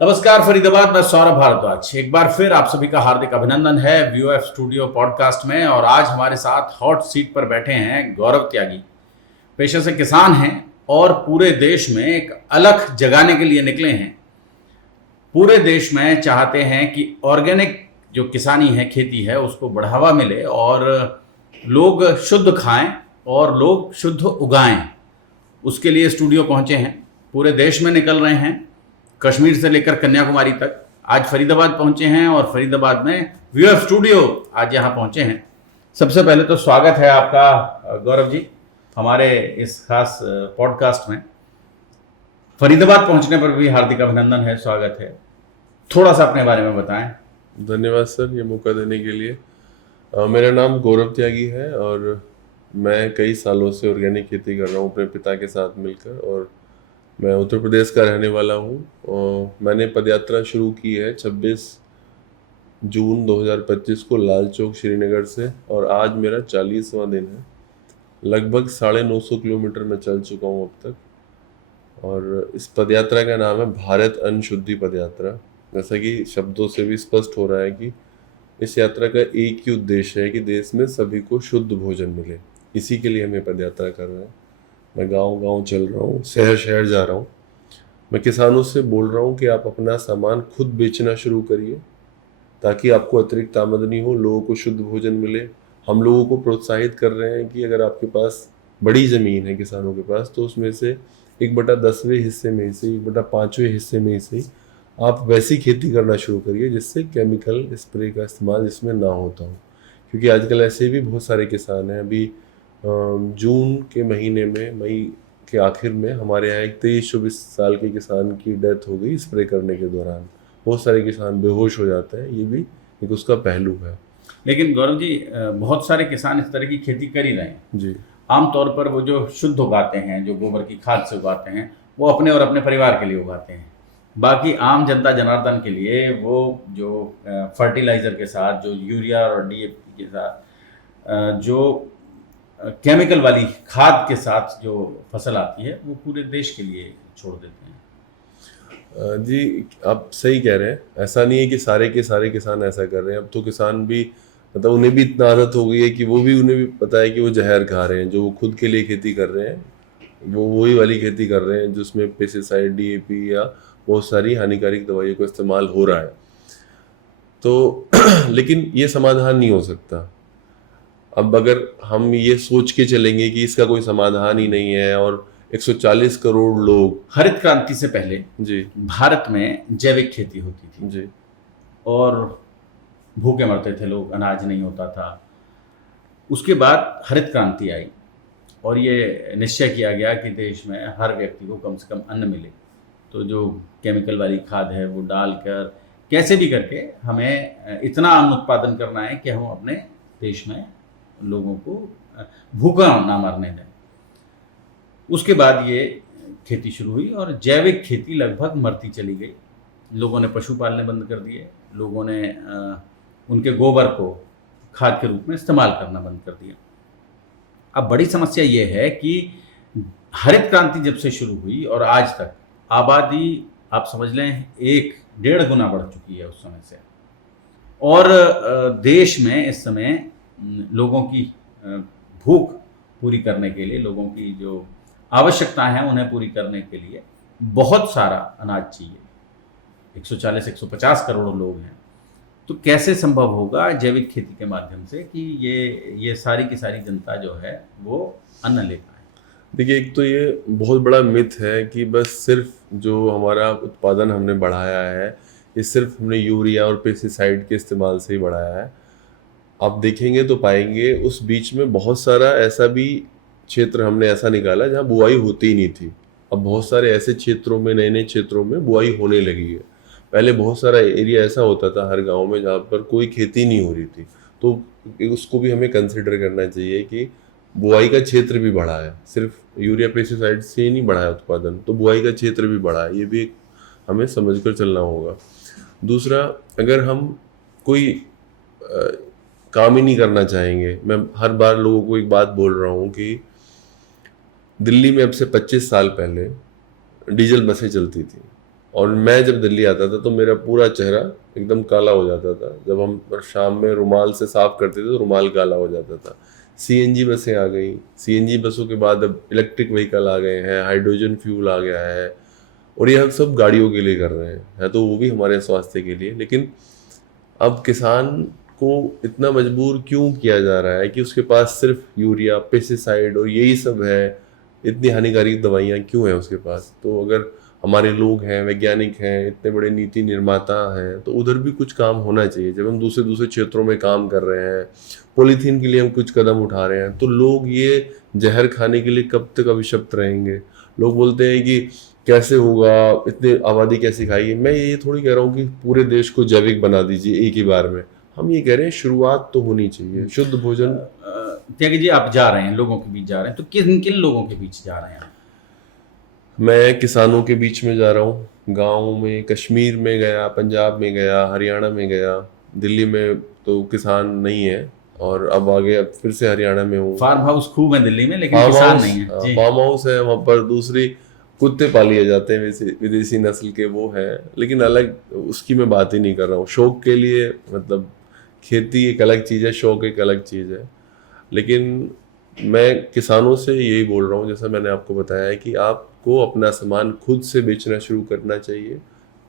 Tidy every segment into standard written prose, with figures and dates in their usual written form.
नमस्कार फरीदाबाद, मैं सौरभ भारद्वाज। एक बार फिर आप सभी का हार्दिक अभिनंदन है वीओएफ स्टूडियो पॉडकास्ट में। और आज हमारे साथ हॉट सीट पर बैठे हैं गौरव त्यागी। पेशे से किसान हैं और पूरे देश में एक अलख जगाने के लिए निकले हैं। पूरे देश में चाहते हैं कि ऑर्गेनिक जो किसानी है, खेती है, उसको बढ़ावा मिले और लोग शुद्ध खाएं और लोग शुद्ध उगाएं। उसके लिए स्टूडियो पहुंचे हैं। पूरे देश में निकल रहे हैं, कश्मीर से लेकर कन्याकुमारी तक। आज फरीदाबाद पहुंचे हैं और फरीदाबाद में वीओएफ स्टूडियो आज यहाँ पहुंचे हैं। सबसे पहले तो स्वागत है आपका गौरव जी हमारे इस खास पॉडकास्ट में। फरीदाबाद पहुंचने पर भी हार्दिक अभिनंदन है, स्वागत है। थोड़ा सा अपने बारे में बताएं। धन्यवाद सर, ये मौका देने के लिए। मेरा नाम गौरव त्यागी है और मैं कई सालों से ऑर्गेनिक खेती कर रहा हूँ अपने पिता के साथ मिलकर। और मैं उत्तर प्रदेश का रहने वाला हूँ और मैंने पदयात्रा शुरू की है 26 जून 2025 को लाल चौक श्रीनगर से, और आज मेरा 40वां दिन है। लगभग 950 किलोमीटर मैं चल चुका हूँ अब तक। और इस पदयात्रा का नाम है भारत अन्न शुद्धि पदयात्रा। जैसा कि शब्दों से भी स्पष्ट हो रहा है कि इस यात्रा का एक ही उद्देश्य है कि देश में सभी को शुद्ध भोजन मिले। इसी के लिए हम ये पदयात्रा कर रहे हैं। मैं गांव-गांव चल रहा हूँ, शहर-शहर जा रहा हूँ। मैं किसानों से बोल रहा हूँ कि आप अपना सामान खुद बेचना शुरू करिए ताकि आपको अतिरिक्त आमदनी हो, लोगों को शुद्ध भोजन मिले। हम लोगों को प्रोत्साहित कर रहे हैं कि अगर आपके पास बड़ी ज़मीन है किसानों के पास, तो उसमें से 1/10वें हिस्से में से 1/5वें हिस्से में से आप वैसी खेती करना शुरू करिए जिससे केमिकल स्प्रे का इस्तेमाल जिसमें ना होता हो। क्योंकि आजकल ऐसे भी बहुत सारे किसान हैं। अभी जून के महीने में, मई के आखिर में हमारे यहाँ एक 23-24 साल के किसान की डेथ हो गई स्प्रे करने के दौरान। बहुत सारे किसान बेहोश हो जाते हैं। ये भी एक उसका पहलू है। लेकिन गौरव जी, बहुत सारे किसान इस तरह की खेती कर ही रहे हैं जी। आमतौर पर। वो जो शुद्ध उगाते हैं, जो गोबर की खाद से उगाते हैं, वो अपने और अपने परिवार के लिए उगाते हैं। बाकी आम जनता जनार्दन के लिए वो जो फर्टिलाइज़र के साथ, जो यूरिया और डीएपी के साथ, जो केमिकल वाली खाद के साथ जो फसल आती है, वो पूरे देश के लिए छोड़ देते हैं। जी, आप सही कह रहे हैं। ऐसा नहीं है कि सारे के सारे किसान ऐसा कर रहे हैं। अब तो किसान भी, मतलब उन्हें भी इतना आदत हो गई है कि उन्हें भी पता है कि वो जहर खा रहे हैं। जो वो खुद के लिए खेती कर रहे हैं, वो वही वाली खेती कर रहे हैं जिसमें पेस्टिसाइड, डीएपी या बहुत सारी हानिकारक दवाइयों का इस्तेमाल हो रहा है। तो लेकिन ये समाधान नहीं हो सकता। अब अगर हम ये सोच के चलेंगे कि इसका कोई समाधान ही नहीं है और 140 करोड़ लोग। हरित क्रांति से पहले जी भारत में जैविक खेती होती थी जी और भूखे मरते थे लोग, अनाज नहीं होता था। उसके बाद हरित क्रांति आई और ये निश्चय किया गया कि देश में हर व्यक्ति को कम से कम अन्न मिले। तो जो केमिकल वाली खाद है वो डालकर कैसे भी करके हमें इतना अन्न उत्पादन करना है कि हम अपने देश में लोगों को भूखा ना मरने दें। उसके बाद ये खेती शुरू हुई और जैविक खेती लगभग मरती चली गई। लोगों ने पशु पालने बंद कर दिए, लोगों ने उनके गोबर को खाद के रूप में इस्तेमाल करना बंद कर दिया। अब बड़ी समस्या ये है कि हरित क्रांति जब से शुरू हुई और आज तक आबादी, आप समझ लें, 1-1.5 गुना बढ़ चुकी है उस समय से। और देश में इस समय लोगों की भूख पूरी करने के लिए, लोगों की जो आवश्यकताएं हैं उन्हें पूरी करने के लिए बहुत सारा अनाज चाहिए। 140-150 करोड़ लोग हैं। तो कैसे संभव होगा जैविक खेती के माध्यम से कि ये सारी की सारी जनता जो है वो अन्न ले पाए? देखिए, एक तो ये बहुत बड़ा मिथ है कि बस सिर्फ जो हमारा उत्पादन हमने बढ़ाया है, ये सिर्फ हमने यूरिया और पेस्टिसाइड के इस्तेमाल से ही बढ़ाया है। आप देखेंगे तो पाएंगे उस बीच में बहुत सारा ऐसा भी क्षेत्र हमने ऐसा निकाला जहाँ बुआई होती ही नहीं थी। अब बहुत सारे ऐसे क्षेत्रों में, नए नए क्षेत्रों में बुआई होने लगी है। पहले बहुत सारा एरिया ऐसा होता था हर गांव में जहाँ पर कोई खेती नहीं हो रही थी। तो उसको भी हमें कंसिडर करना चाहिए कि बुआई का क्षेत्र भी बढ़ा है। सिर्फ यूरिया पेस्टिसाइड से ही नहीं बढ़ा है उत्पादन, तो बुआई का क्षेत्र भी बढ़ा है। ये भी हमें समझकर चलना होगा। दूसरा, अगर हम कोई काम ही नहीं करना चाहेंगे, मैं हर बार लोगों को एक बात बोल रहा हूँ कि दिल्ली में अब से 25 साल पहले डीजल बसें चलती थी। और मैं जब दिल्ली आता था तो मेरा पूरा चेहरा एकदम काला हो जाता था। जब हम शाम में रुमाल से साफ करते थे तो रुमाल काला हो जाता था। सीएनजी बसें आ गई, सीएनजी बसों के बाद अब इलेक्ट्रिक व्हीकल आ गए हैं, हाइड्रोजन फ्यूल आ गया है, और ये हम सब गाड़ियों के लिए कर रहे हैं, है तो वो भी हमारे स्वास्थ्य के लिए। लेकिन अब किसान को इतना मजबूर क्यों किया जा रहा है कि उसके पास सिर्फ यूरिया, पेस्टिसाइड और यही सब है, इतनी हानिकारक दवाइयाँ क्यों हैं उसके पास? तो अगर हमारे लोग हैं, वैज्ञानिक हैं, इतने बड़े नीति निर्माता हैं, तो उधर भी कुछ काम होना चाहिए। जब हम दूसरे दूसरे क्षेत्रों में काम कर रहे हैं, पॉलीथीन के लिए हम कुछ कदम उठा रहे हैं, तो लोग ये जहर खाने के लिए कब तक अभिशप्त रहेंगे? लोग बोलते हैं कि कैसे होगा, इतनी आबादी कैसे खाएगी? मैं ये थोड़ी कह रहा हूँ कि पूरे देश को जैविक बना दीजिए एक ही बार में। हम ये कह रहे हैं शुरुआत तो होनी चाहिए, शुद्ध भोजन। त्यागी जी, आप जा रहे हैं, लोगों के बीच जा रहे हैं, तो किन किन लोगों के बीच जा रहे हैं? मैं किसानों के बीच में जा रहा हूँ, गाँव में, कश्मीर में गया, पंजाब में गया, हरियाणा में गया, दिल्ली में तो किसान नहीं है, और अब आगे अब फिर से हरियाणा में हूँ। फार्म हाउस खूब है दिल्ली में, लेकिन फार्म किसान हाउस, नहीं है जी। फार्म हाउस है वहाँ पर। दूसरी कुत्ते पालिए जाते हैं विदेशी नस्ल के, वो है, लेकिन अलग उसकी मैं बात ही नहीं कर रहा हूँ। शौक के लिए, मतलब खेती एक अलग चीज़ है, शौक एक अलग चीज़ है। लेकिन मैं किसानों से यही बोल रहा हूँ, जैसा मैंने आपको बताया है, कि आपको अपना सामान खुद से बेचना शुरू करना चाहिए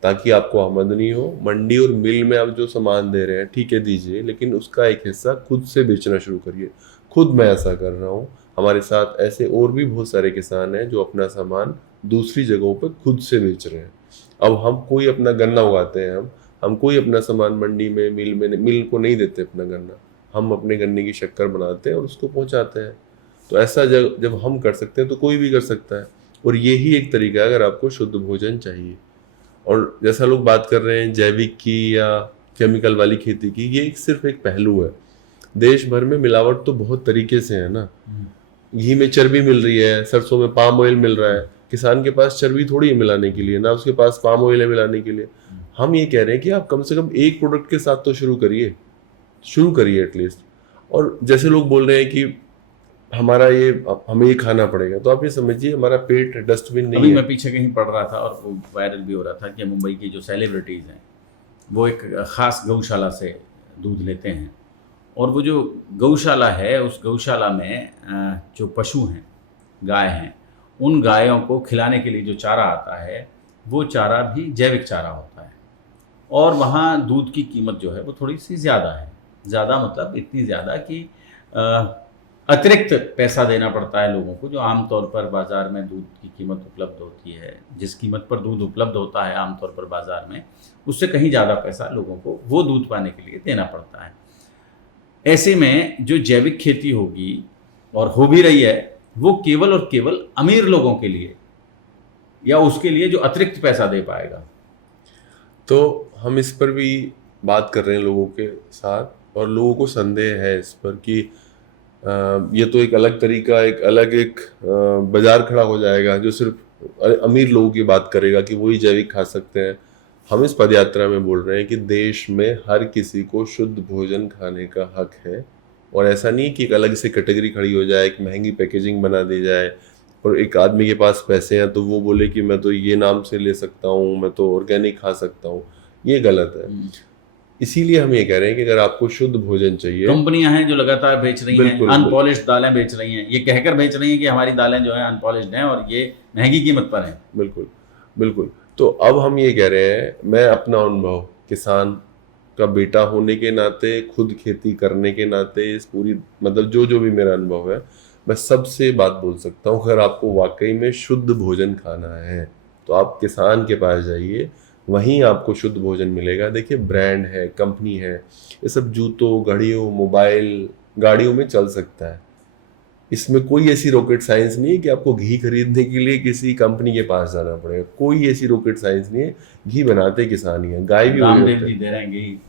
ताकि आपको आमदनी हो। मंडी और मिल में आप जो सामान दे रहे हैं ठीक है दीजिए, लेकिन उसका एक हिस्सा खुद से बेचना शुरू करिए। खुद मैं ऐसा कर रहा हूँ, हमारे साथ ऐसे और भी बहुत सारे किसान हैं जो अपना सामान दूसरी जगहों पर खुद से बेच रहे हैं। अब हम कोई अपना गन्ना उगाते हैं, हम कोई अपना सामान मंडी में, मिल को नहीं देते अपना गन्ना, हम अपने गन्ने की शक्कर बनाते हैं और उसको पहुंचाते हैं। तो ऐसा जब हम कर सकते हैं तो कोई भी कर सकता है, और यही एक तरीका है अगर आपको शुद्ध भोजन चाहिए। और जैसा लोग बात कर रहे हैं जैविक की या केमिकल वाली खेती की, ये सिर्फ एक पहलू है। देश भर में मिलावट तो बहुत तरीके से है ना। घी में चर्बी मिल रही है, सरसों में पाम ऑयल मिल रहा है। किसान के पास चर्बी थोड़ी है मिलाने के लिए, ना उसके पास पाम ऑयल है मिलाने के लिए। हम ये कह रहे हैं कि आप कम से कम एक प्रोडक्ट के साथ तो शुरू करिए एटलीस्ट। और जैसे लोग बोल रहे हैं कि हमें ये खाना पड़ेगा, तो आप ये समझिए हमारा पेट डस्टबिन नहीं अभी है। मैं पीछे कहीं पढ़ रहा था और वो वायरल भी हो रहा था कि मुंबई की जो सेलिब्रिटीज़ हैं वो एक ख़ास गौशाला से दूध लेते हैं, और वो जो गौशाला है उस गौशाला में जो पशु हैं, गाय हैं, उन गायों को खिलाने के लिए जो चारा आता है वो चारा भी जैविक चारा होता है। और वहाँ दूध की कीमत जो है वो थोड़ी सी ज़्यादा है। ज़्यादा मतलब इतनी ज़्यादा कि अतिरिक्त पैसा देना पड़ता है लोगों को, जो आमतौर पर बाज़ार में दूध की कीमत उपलब्ध होती है, जिस कीमत पर दूध उपलब्ध होता है आमतौर पर बाज़ार में, उससे कहीं ज़्यादा पैसा लोगों को वो दूध पाने के लिए देना पड़ता है। ऐसे में जो जैविक खेती होगी और हो भी रही है, वो केवल और केवल अमीर लोगों के लिए, या उसके लिए जो अतिरिक्त पैसा दे पाएगा। तो हम इस पर भी बात कर रहे हैं लोगों के साथ, और लोगों को संदेह है इस पर कि ये तो एक अलग तरीका, एक बाजार खड़ा हो जाएगा जो सिर्फ अमीर लोगों की बात करेगा कि वही जैविक खा सकते हैं। हम इस पदयात्रा में बोल रहे हैं कि देश में हर किसी को शुद्ध भोजन खाने का हक है, और ऐसा नहीं कि एक अलग से कैटेगरी खड़ी हो जाए, एक महंगी पैकेजिंग बना दी जाए, और एक आदमी के पास पैसे हैं तो वो बोले कि मैं तो ये नाम से ले सकता हूँ, मैं तो ऑर्गेनिक खा सकता हूँ। ये गलत है। इसीलिए हम ये कह रहे हैं कि अगर आपको शुद्ध भोजन चाहिए, कंपनियां हैं जो लगातार बेच रही हैं, बिल्कुल, अनपॉलिश्ड दालें बेच रही हैं, ये कहकर बेच रही हैं कि हमारी दालें जो हैं अनपॉलिश्ड हैं और ये महंगी कीमत पर हैं। बिल्कुल बिल्कुल। तो अब हम ये कह रहे हैं, मैं अपना अनुभव किसान का बेटा होने के नाते, खुद खेती करने के नाते, इस पूरी मतलब जो भी मेरा अनुभव है, मैं सबसे बात बोल सकता हूँ, अगर आपको वाकई में शुद्ध भोजन खाना है तो आप किसान के पास जाइए, वहीं आपको शुद्ध भोजन मिलेगा। देखिए ब्रांड है, कंपनी है, ये सब जूतों, घड़ियों, मोबाइल, गाड़ियों में चल सकता है। इसमें कोई ऐसी रॉकेट साइंस नहीं है कि आपको घी खरीदने के लिए किसी कंपनी के पास जाना पड़ेगा। कोई ऐसी रॉकेट साइंस नहीं है। घी बनाते किसान ही है, गाय भी रामदेव जी दे रहे हैं घी।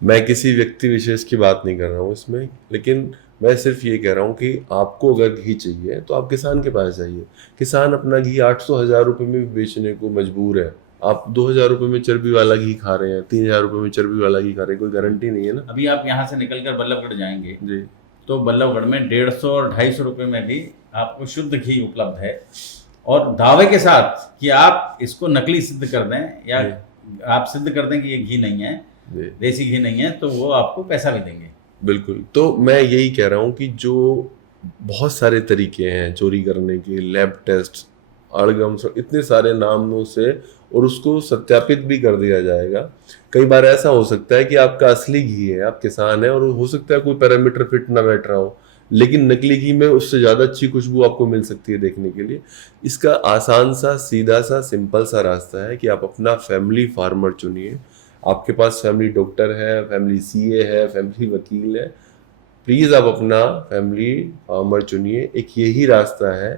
मैं किसी व्यक्ति विशेष की बात नहीं कर रहा हूँ इसमें, लेकिन मैं सिर्फ ये कह रहा हूँ कि आपको अगर घी चाहिए तो आप किसान के पास जाइए। किसान अपना घी 800-1000 रुपये में भी बेचने को मजबूर है। आप 2000 रुपये में चर्बी वाला घी खा रहे हैं, 3000 रुपये में चर्बी वाला घी खा रहे हैं, कोई गारंटी नहीं है ना। अभी आप यहाँ से निकलकर बल्लभगढ़ जाएंगे जी, तो बल्लभगढ़ में 150 और 250 रुपये में भी आपको शुद्ध घी उपलब्ध है। और दावे के साथ कि आप इसको नकली सिद्ध कर दें या आप सिद्ध कर दें कि ये घी नहीं है, देसी घी नहीं है, तो वो आपको पैसा भी देंगे। बिल्कुल। तो मैं यही कह रहा हूँ कि जो बहुत सारे तरीके हैं चोरी करने के, लैब टेस्ट, अड़गम, इतने सारे नामों से, और उसको सत्यापित भी कर दिया जाएगा। कई बार ऐसा हो सकता है कि आपका असली घी है, आप किसान हैं, और हो सकता है कोई पैरामीटर फिट ना बैठ रहा हो, लेकिन नकली घी में उससे ज़्यादा अच्छी खुशबू आपको मिल सकती है देखने के लिए। इसका आसान सा, सीधा सा, सिंपल सा रास्ता है कि आप अपना फैमिली फार्मर चुनिए। आपके पास फैमिली डॉक्टर है, फैमिली सीए है, फैमिली वकील है, प्लीज़ आप अपना फैमिली फार्मर चुनिए। एक यही रास्ता है,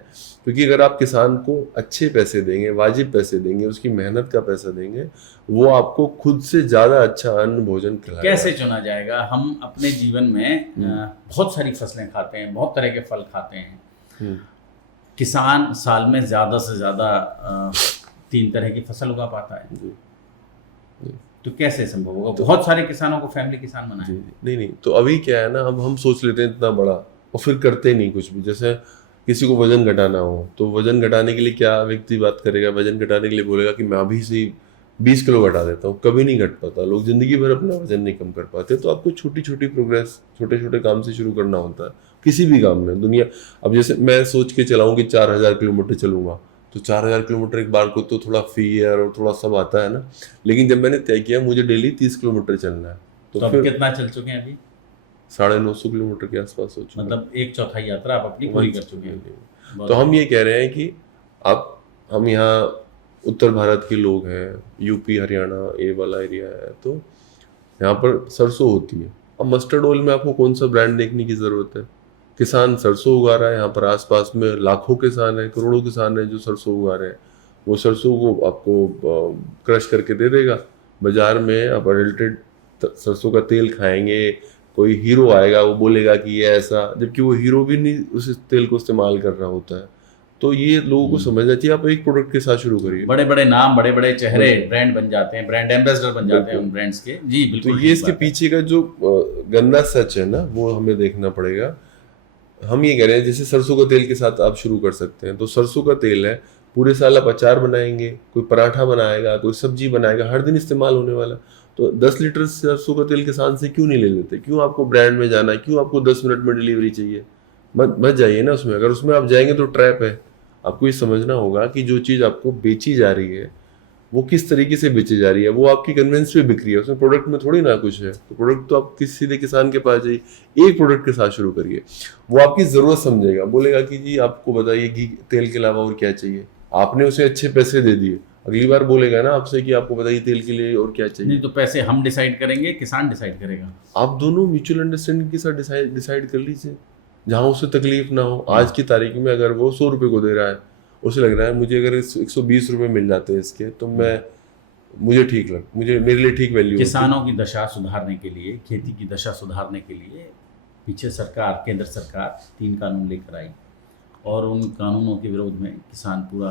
क्योंकि अगर आप किसान को अच्छे पैसे देंगे, वाजिब पैसे देंगे, उसकी मेहनत का पैसा देंगे, वो आपको खुद से ज़्यादा अच्छा अन्न भोजन खिलाएगा। कैसे चुना जाएगा? हम अपने जीवन में बहुत सारी फसलें खाते हैं, बहुत तरह के फल खाते हैं। किसान साल में ज़्यादा से ज़्यादा 3 तरह की फसल उगा पाता है। जी। तो कैसे संभव होगा? बहुत सारे किसानों को फैमिली किसान बनाए। नहीं, तो अभी क्या है ना, अब हम सोच लेते हैं इतना बड़ा और फिर करते नहीं कुछ भी। जैसे किसी को वजन घटाना हो, तो वजन घटाने के लिए क्या व्यक्ति बात करेगा? वजन घटाने के लिए बोलेगा कि मैं अभी से 20 किलो घटा देता हूँ। कभी नहीं घट पाता, लोग जिंदगी भर अपना वजन नहीं कम कर पाते। तो आपको छोटी छोटी प्रोग्रेस, छोटे छोटे काम से शुरू करना होता है किसी भी काम में। दुनिया, अब जैसे मैं सोच के चलाऊँ कि 4000 किलोमीटर चलूंगा, तो 4000 किलोमीटर एक बार को तो थोड़ा फियर और थोड़ा सब आता है ना, लेकिन जब मैंने तय किया मुझे डेली 30 किलोमीटर चलना है, तो फिर कितना चल चुके हैं अभी? 950 किलोमीटर के आसपास हो चुका। मतलब 1/4 यात्रा आप अपनी पूरी कर चुके हैं। तो हम ये कह रहे हैं कि अब हम यहाँ उत्तर भारत के लोग हैं, यूपी हरियाणा ये वाला एरिया है, तो यहाँ पर सरसों होती है। अब मस्टर्ड ऑयल में आपको कौन सा ब्रांड देखने की ज़रूरत है? किसान सरसों उगा रहा है, यहाँ पर आसपास में लाखों किसान हैं, करोड़ों किसान हैं जो सरसों उगा रहे हैं। वो सरसों को आपको क्रश करके दे देगा बाजार में। आप अडल्टेड सरसों का तेल खाएंगे, कोई हीरो आएगा वो बोलेगा कि ये ऐसा, जबकि वो हीरो भी नहीं उस तेल को इस्तेमाल कर रहा होता है। तो ये लोगों को समझना चाहिए। आप एक प्रोडक्ट के साथ शुरू करिए। बड़े बड़े नाम, बड़े बड़े चेहरे ब्रांड बन जाते हैं, ब्रांड एम्बेसडर बन जाते हैं उन ब्रांड्स के। जी बिल्कुल। तो ये इसके पीछे का जो गंदा सच है ना, वो हमें देखना पड़ेगा। हम ये कह रहे हैं जैसे सरसों का तेल के साथ आप शुरू कर सकते हैं। तो सरसों का तेल है, पूरे साल आप अचार बनाएंगे, कोई पराठा बनाएगा, कोई सब्जी बनाएगा, हर दिन इस्तेमाल होने वाला। तो 10 लीटर सरसों का तेल किसान से क्यों नहीं ले लेते? क्यों आपको ब्रांड में जाना है? क्यों आपको 10 मिनट में डिलीवरी चाहिए? मत जाइए ना उसमें। अगर उसमें आप जाएंगे तो ट्रैप है। आपको ये समझना होगा कि जो चीज़ आपको बेची जा रही है वो किस तरीके से बेची जा रही है, वो आपकी कन्वेंस पे बिक रही है, उसमें प्रोडक्ट में थोड़ी ना कुछ है। तो प्रोडक्ट तो आप किसी सीधे किसान के पास जाइए, एक प्रोडक्ट के साथ शुरू करिए। वो आपकी ज़रूरत समझेगा, बोलेगा कि जी आपको बताइए घी तेल के अलावा और क्या चाहिए। आपने उसे अच्छे पैसे दे दिए, अगली बार बोलेगा ना आपसे कि आपको बताइए तेल के लिए और क्या चाहिए। नहीं तो पैसे हम डिसाइड करेंगे, किसान डिसाइड करेगा? आप दोनों म्यूचुअल अंडरस्टैंडिंग के साथ डिसाइड कर लीजिए, जहाँ उसे तकलीफ ना हो। आज की तारीख में अगर वो 100 रुपये को दे रहा है, उसे लग रहा है मुझे अगर 120 रुपये मिल जाते हैं इसके, तो मुझे मेरे लिए ठीक वैल्यू। किसानों की दशा सुधारने के लिए, खेती की दशा सुधारने के लिए पीछे सरकार, केंद्र सरकार 3 कानून लेकर आई, और उन कानूनों के विरोध में किसान पूरा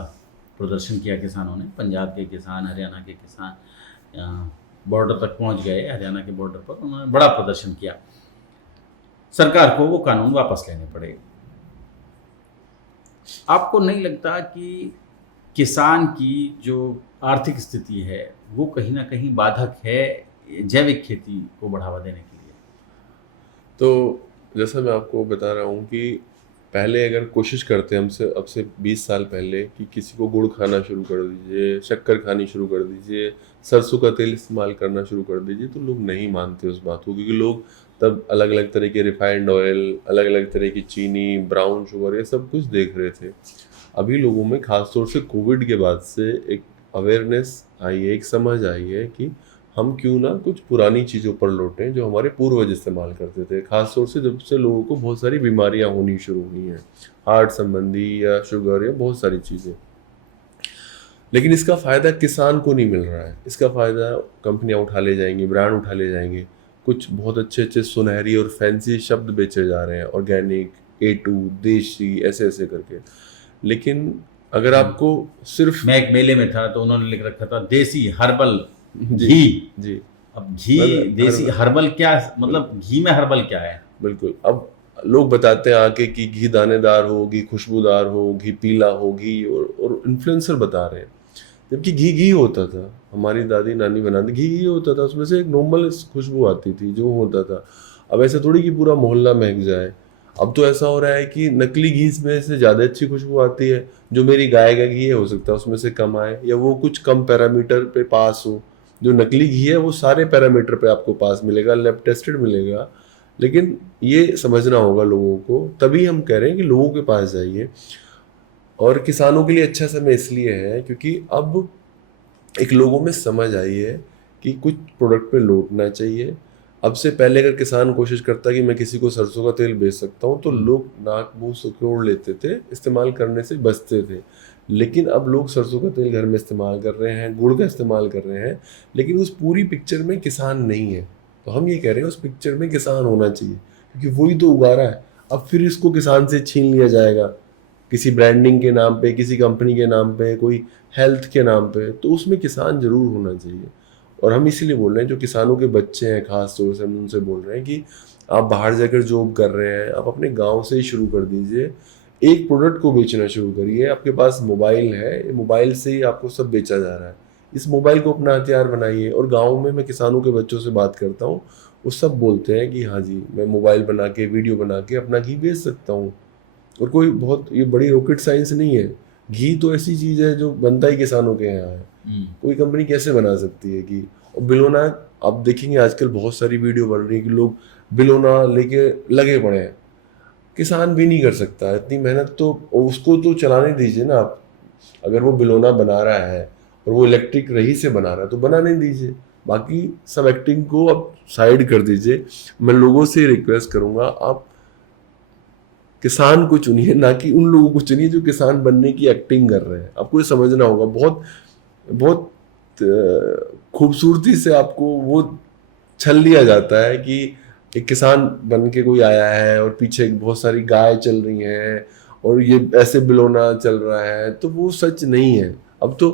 प्रदर्शन किया। किसानों ने, पंजाब के किसान, हरियाणा के किसान बॉर्डर तक पहुंच गए। हरियाणा के बॉर्डर पर उन्होंने बड़ा प्रदर्शन किया। सरकार को वो कानून वापस लेने पड़े। आपको नहीं लगता कि किसान की जो आर्थिक स्थिति है वो कहीं ना कहीं बाधक है जैविक खेती को बढ़ावा देने के लिए? तो जैसा मैं आपको बता रहा हूँ कि पहले अगर कोशिश करते हैं हमसे अब से 20 साल पहले कि किसी को गुड़ खाना शुरू कर दीजिए, शक्कर खानी शुरू कर दीजिए, सरसों का तेल इस्तेमाल करना शुरू कर दीजिए, तो लोग नहीं मानते उस बात को। क्योंकि लोग तब अलग अलग तरह के रिफाइंड ऑयल, अलग अलग तरह की चीनी, ब्राउन शुगर, ये सब कुछ देख रहे थे। अभी लोगों में खासतौर से कोविड के बाद से एक अवेयरनेस आई है, एक समझ आई है कि हम क्यों ना कुछ पुरानी चीज़ों पर लौटें जो हमारे पूर्वज इस्तेमाल करते थे। खासतौर से जब से लोगों को बहुत सारी बीमारियां होनी शुरू हुई हैं, हार्ट संबंधी या शुगर या बहुत सारी चीज़ें। लेकिन इसका फ़ायदा किसान को नहीं मिल रहा है। इसका फ़ायदा कंपनियां उठा ले जाएंगी, ब्रांड उठा ले जाएंगे, कुछ बहुत अच्छे अच्छे सुनहरी और फैंसी शब्द बेचे जा रहे हैं, ऑर्गेनिक, A2, देशी, ऐसे ऐसे करके। लेकिन अगर आपको सिर्फ, मैं एक मेले में था तो उन्होंने लिख रखा था देसी हर्बल घी। जी, अब घी देसी हर्बल क्या, मतलब घी में हर्बल क्या है? बिल्कुल। अब लोग बताते हैं आके कि घी दानेदार हो, घी खुशबूदार हो, घी पीला हो, घी और इन्फ्लुएंसर बता रहे हैं, जबकि घी घी होता था। हमारी दादी नानी बनाती, घी घी होता था, उसमें से एक नॉर्मल खुशबू आती थी जो होता था। अब ऐसा थोड़ी कि पूरा मोहल्ला महक जाए। अब तो ऐसा हो रहा है कि नकली घी में से ज़्यादा अच्छी खुशबू आती है। जो मेरी गाय का घी है हो सकता है उसमें से कम आए, या वो कुछ कम पैरामीटर पे पास हो। जो नकली घी है वो सारे पैरामीटर पे आपको पास मिलेगा, लैब टेस्टेड मिलेगा। लेकिन ये समझना होगा लोगों को, तभी हम कह रहे हैं कि लोगों के पास जाइए। और किसानों के लिए अच्छा समय इसलिए है क्योंकि अब एक लोगों में समझ आई है कि कुछ प्रोडक्ट पे लौटना चाहिए। अब से पहले अगर किसान कोशिश करता कि मैं किसी को सरसों का तेल बेच सकता हूँ, तो लोग नाक मुंह सिकोड़ लेते थे, इस्तेमाल करने से बचते थे। लेकिन अब लोग सरसों का तेल घर में इस्तेमाल कर रहे हैं, गुड़ का इस्तेमाल कर रहे हैं, लेकिन उस पूरी पिक्चर में किसान नहीं है। तो हम ये कह रहे हैं उस पिक्चर में किसान होना चाहिए, क्योंकि वही तो उगा रहा है। अब फिर इसको किसान से छीन लिया जाएगा किसी ब्रांडिंग के नाम पे, किसी कंपनी के नाम पे, कोई हेल्थ के नाम पे, तो उसमें किसान जरूर होना चाहिए। और हम इसीलिए बोल रहे हैं, जो किसानों के बच्चे हैं खास तौर से हम उनसे बोल रहे हैं कि आप बाहर जाकर जॉब कर रहे हैं, आप अपने गांव से ही शुरू कर दीजिए। एक प्रोडक्ट को बेचना शुरू करिए। आपके पास मोबाइल है, मोबाइल से ही आपको सब बेचा जा रहा है। इस मोबाइल को अपना हथियार बनाइए। और गाँव में मैं किसानों के बच्चों से बात करता हूँ, वो सब बोलते हैं कि हाँ जी, मैं मोबाइल बना के, वीडियो बना के अपना घी बेच सकता हूँ। और कोई बहुत ये बड़ी रॉकेट साइंस नहीं है। घी तो ऐसी चीज है जो बनता ही किसानों के यहाँ है। कोई कंपनी कैसे बना सकती है घी? और बिलोना, आप देखेंगे आजकल बहुत सारी वीडियो बन रही है कि लोग बिलोना लेके लगे पड़े हैं। किसान भी नहीं कर सकता इतनी मेहनत, तो उसको तो चलाने दीजिए ना आप। अगर वो बिलोना बना रहा है और वो इलेक्ट्रिक रही से बना रहा है तो बनाने दीजिए। बाकी सब एक्टिंग को आप साइड कर दीजिए। मैं लोगों से रिक्वेस्ट करूंगा, आप किसान को चुनिए, ना कि उन लोगों को चुनिए जो किसान बनने की एक्टिंग कर रहे हैं। आपको ये समझना होगा। बहुत बहुत खूबसूरती से आपको वो छल लिया जाता है कि एक किसान बन के कोई आया है और पीछे बहुत सारी गाय चल रही हैं और ये ऐसे बिलोना चल रहा है, तो वो सच नहीं है। अब तो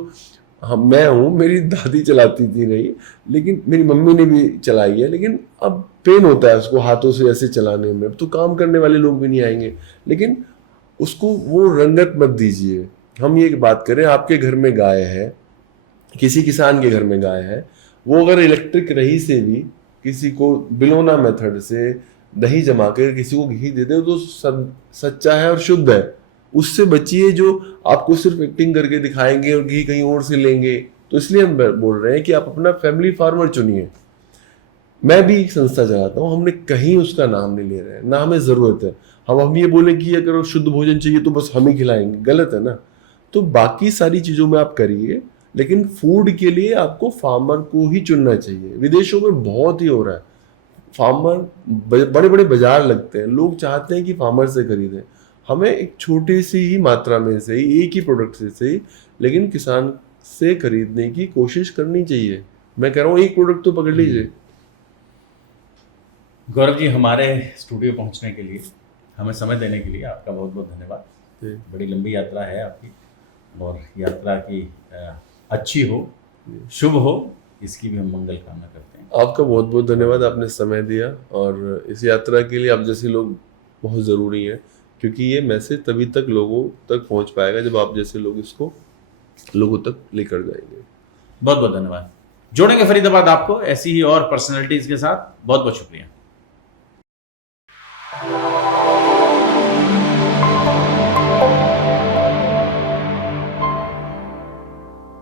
मैं हूँ, मेरी दादी चलाती थी नहीं, लेकिन मेरी मम्मी ने भी चलाई है, लेकिन अब पेन होता है उसको हाथों से ऐसे चलाने में। अब तो काम करने वाले लोग भी नहीं आएंगे। लेकिन उसको वो रंगत मत दीजिए। हम ये बात करें, आपके घर में गाय है, किसी किसान के घर में गाय है, वो अगर इलेक्ट्रिक रही से भी किसी को बिलोना मेथड से दही जमा कर किसी को घी दे दे तो सच्चा है और शुद्ध है। उससे बचिए जो आपको सिर्फ एक्टिंग करके दिखाएंगे और घी कहीं और से लेंगे। तो इसलिए हम बोल रहे हैं कि आप अपना फैमिली फार्मर चुनिए। मैं भी एक संस्था चलाता हूँ, हमने कहीं उसका नाम नहीं ले रहे हैं, ना हमें जरूरत है। हम ये बोले कि अगर शुद्ध भोजन चाहिए तो बस हम ही खिलाएंगे, गलत है ना। तो बाकी सारी चीजों में आप करिए, लेकिन फूड के लिए आपको फार्मर को ही चुनना चाहिए। विदेशों में बहुत ही हो रहा है। फार्मर, बड़े बड़े बाजार लगते हैं, लोग चाहते हैं कि फार्मर से खरीदें। हमें एक छोटी सी ही मात्रा में से ही, एक ही प्रोडक्ट से ही, लेकिन किसान से खरीदने की कोशिश करनी चाहिए। मैं कह रहा हूँ एक प्रोडक्ट तो पकड़ लीजिए। गौरव जी, हमारे स्टूडियो पहुंचने के लिए, हमें समय देने के लिए आपका बहुत बहुत धन्यवाद। बड़ी लंबी यात्रा है आपकी, और यात्रा की अच्छी हो, शुभ हो, इसकी भी हम मंगल कामना करते हैं। आपका बहुत बहुत धन्यवाद, आपने समय दिया। और इस यात्रा के लिए आप जैसे लोग बहुत ज़रूरी हैं, क्योंकि ये मैसेज तभी तक लोगों तक पहुंच पाएगा जब आप जैसे लोग इसको लोगों तक लेकर जाएंगे। बहुत बहुत धन्यवाद। जोड़ेंगे फरीदाबाद आपको ऐसी ही और पर्सनैलिटीज के साथ। बहुत बहुत शुक्रिया।